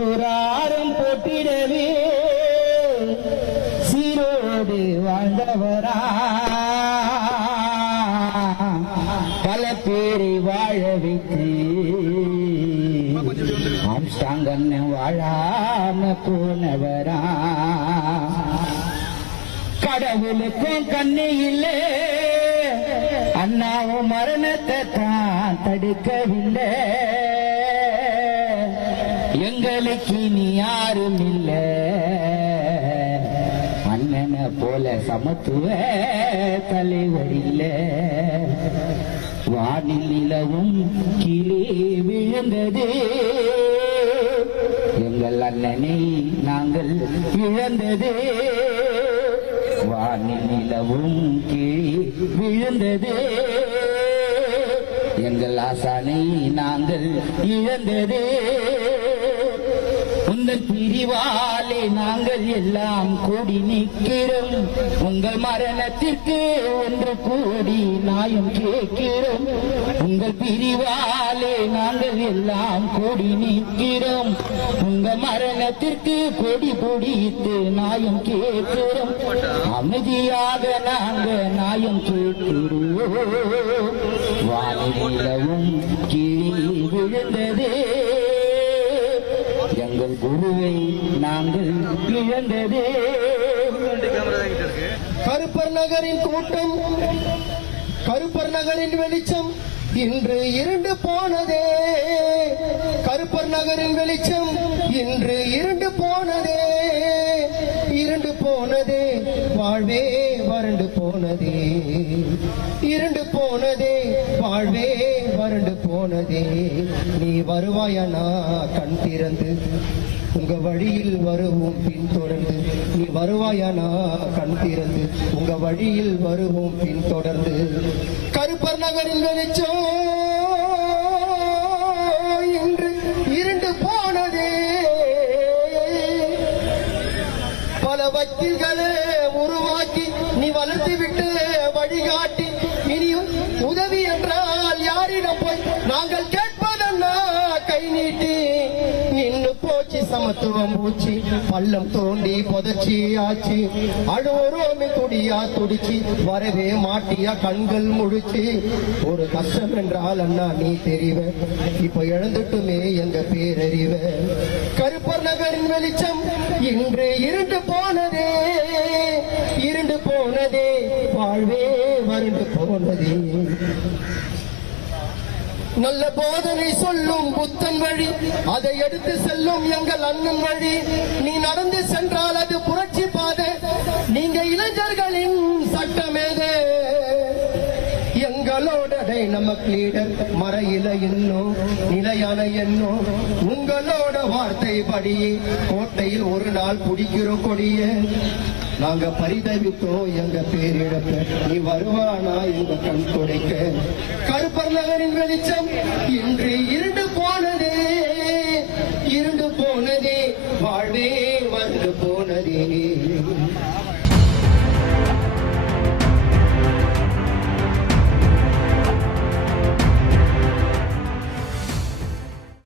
ஊராரம் போட்டிடவே சீரோடு வாழ்ந்தவரா. பல பேரை வாழ வைத்து ஆம்ஸ்டாங்கன்னு வாழாம போனவரா. கடவுளுக்கும் கண்ணு இல்லை. அண்ணாவும் மரணத்தை தான் தடுக்கவில்லை. எங்களுக்கு நீ யாரும் இல்லை. அண்ணனை போல சமத்துவ தலைவர் இல்ல. வானில் நிலவும் கீழே விழுந்தது. எங்கள் அண்ணனை நாங்கள் இழந்தது. வானில் நிலவும் கீழே விழுந்தது. எங்கள் ஆசானை நாங்கள் இழந்தது. உங்கள் பிரிவாலே நாங்கள் எல்லாம் கூடி நிற்கிறோம். உங்கள் மரணத்திற்கு ஒன்று கூடி நாயும் கேட்கிறோம். உங்கள் பிரிவாலே நாங்கள் எல்லாம் கூடி நிற்கிறோம். உங்கள் மரணத்திற்கு கொடி பிடித்து நாயும் கேட்கிறோம். அமைதியாக நாங்கள் நாயும் கேட்கிறோம். வானிலவும் கீழே விழுந்ததே. எங்கள் குருவை நாங்கள் இழந்ததே. கருப்பர் நகரின் கூட்டம் கருப்பர் நகரின் வெளிச்சம் இன்று இருண்டு போனதே. கருப்பர் நகரின் வெளிச்சம் இன்று இருண்டு போனதே. இருண்டு போனதே வாழ்வே வறண்டு போனதே. போனதே. நீ வருவாயனா கண் திறந்து உங்க வழியில் வருவோம் பின்தொடர்ந்து நீ வருவாயானா கண் திறந்து உங்க வழியில் வருவோம் பின்தொடர்ந்து கருப்பர் நகரில் வெளிச்சம் இன்று இருண்டு போனதே. பல வக்கீல்களே உருவாக்கி நீ வளர்த்து விட்டு சமத்துவம் பூச்சி பள்ளம் தோண்டி புதைச்சி ஆச்சு. அழுவோரோமே துடியா துடிச்சு வரவே மாட்டியா கண்கள் முழிச்சு. ஒரு கஷ்டம் என்றால் அண்ணா நீ தெரிவ. இப்ப இழந்துட்டுமே எங்க பேரறிவ. கருப்பர் நகரின் வெளிச்சம் இன்று இருண்டு போனதே இருண்டு போனதே. வாழ்வே வறண்டு போனதே. நல்ல போதனை சொல்லும் புத்தன் வழி. அதை எடுத்து செல்லும் எங்கள் அண்ணன் வழி. நீ நடந்து சென்றால் அது புரட்சி பாதை. நீங்க இளைஞர்களின் சட்டமேதே எங்களோட நமக்கு லீடர் மறையில இன்னும் நிலையான எண்ணம் உங்களோட வார்த்தை படியே கோட்டையில் ஒரு நாள் பிடிக்கிற கொடியே. நாங்க பரிதவித்தோம் எங்க பேரிழப்ப நீ வருவானா எங்க கண் துடைக்க? கருப்பர் நகரின் வெளிச்சம் இன்று இருண்டு போனதே இருண்டு போனதே வாழ்வே வந்து போனதே.